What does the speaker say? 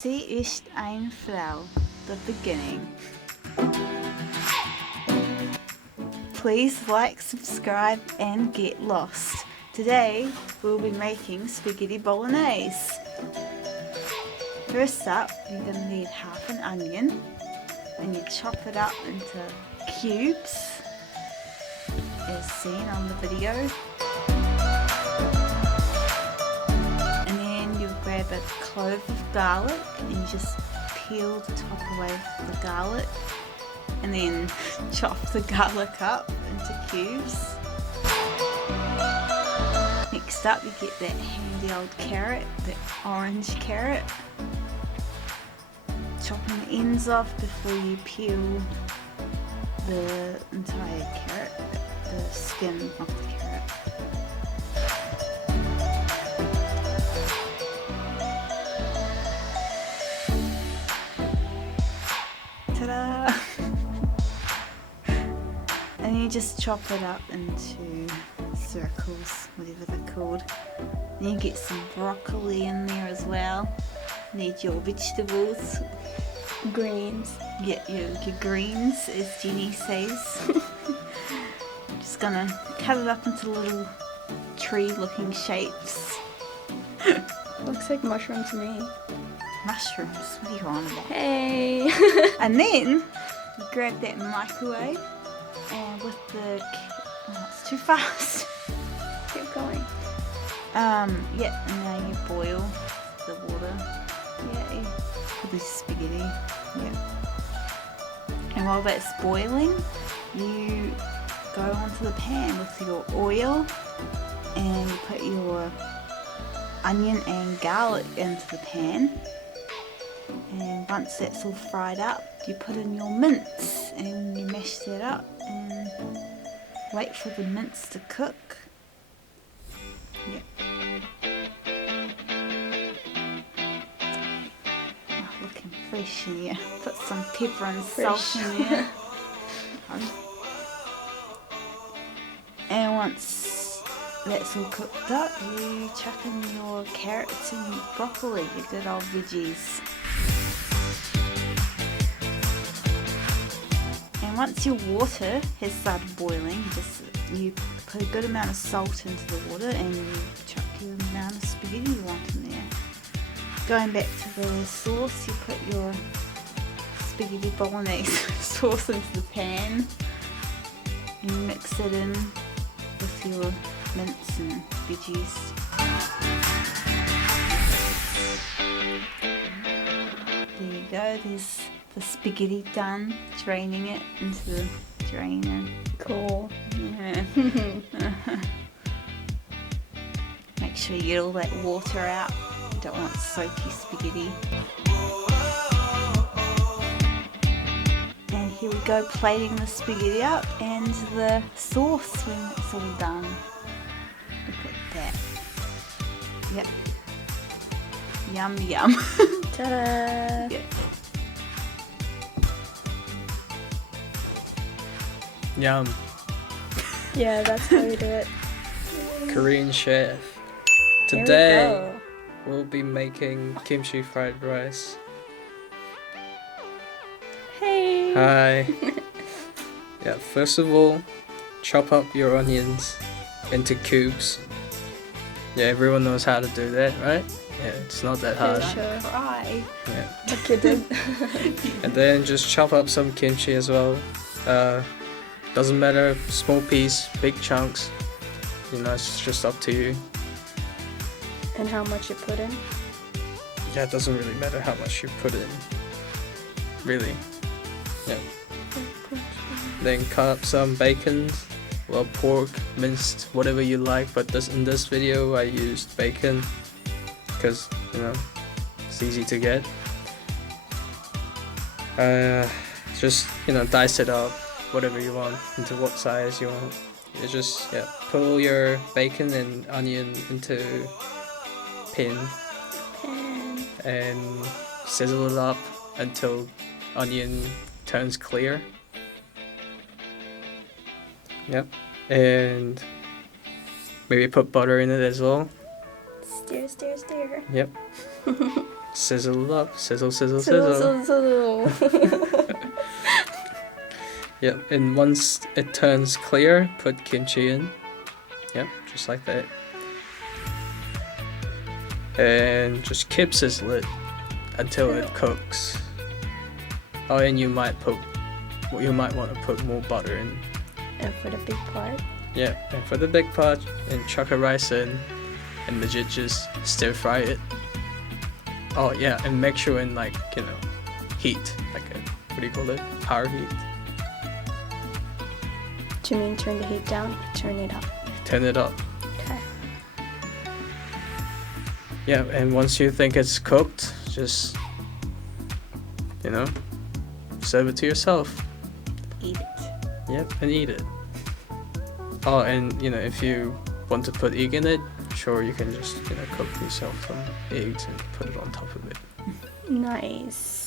Sie ist eine Frau, the beginning. Please like, subscribe and get lost. Today we'll be making spaghetti bolognese. First up, you're going to need half an onion and you chop it up into cubes as seen on the video. And then you grab a clove of garlic and you just peel the top away from the garlic and then chop the garlic up into cubes. Next up you get that handy old carrot, that orange carrot. Chopping the ends off before you peel the entire carrot, the skin of the carrot. Ta-da! And you just chop it up into circles, whatever they're called. Then you get some broccoli in there as well. Need your vegetables. Greens. Get your greens, as Jenny says. Just gonna cut it up into little tree-looking shapes. Looks like mushroom to me. Mushrooms? What are you on about? Hey! And then you grab that microwave and with the... Oh, it's too fast. Keep going. Yeah, and now you boil the water. Yay. For the spaghetti. Yeah. And while that's boiling, you go onto the pan with your oil and you put your onion and garlic into the pan. And once that's all fried up, you put in your mince and you mash that up and wait for the mince to cook. Yep. Oh, looking fresh in here. Put some pepper and salt in there. And once that's all cooked up, you chuck in your carrots and broccoli, your good old veggies. And once your water has started boiling, you put a good amount of salt into the water and you chuck your amount of spaghetti you want in there. Going back to the sauce, you put your spaghetti bolognese sauce into the pan and you mix it in with your mince and veggies. There you go, there's the spaghetti done, draining it into the drainer. Cool. Yeah. Make sure you get all that water out. You don't want soapy spaghetti. And here we go, plating the spaghetti up and the sauce when it's all done. Look at that. Yep. Yum yum. Ta-da! Yep. Yum. Yeah, that's how you do it. Korean chef. Here we Today go. we'll be making kimchi fried rice. Hey! Hi. Yeah, first of all, chop up your onions into cubes. Yeah, everyone knows how to do that, right? Yeah, it's not that hard. Sure. Fry. Yeah. Like you did. And then just chop up some kimchi as well. Doesn't matter, small piece, big chunks. You know, it's just up to you. And how much you put in? Yeah, it doesn't really matter how much you put in. Really. Yeah. Then cut up some bacon, well, pork, minced, whatever you like. But in this video, I used bacon because, you know, it's easy to get. Just, you know, dice it up, whatever you want, into what size you want. You just, yeah, put all your bacon and onion into pan and sizzle it up until onion turns clear. Yep. And maybe put butter in it as well. Stir, stir, stir. Yep. Sizzle it up. Sizzle, sizzle, Sizzle, sizzle. sizzle, sizzle. Yep, and once it turns clear, put kimchi in. Yep, just like that. And just keep sizzle it until it cooks. Oh, and you might want to put more butter in. And for the big part, Yeah, and for the big part, and chuck a rice in, and legit just stir fry it. Oh yeah, and make sure in like, heat, like what do you call it? Power heat. do you mean turn the heat down? Turn it up. Turn it up. Okay. Yeah, and once you think it's cooked, just, serve it to yourself. Eat it. Yep, and eat it. Oh, and if you want to put egg in it, sure, you can just cook yourself some eggs and put it on top of it. Nice.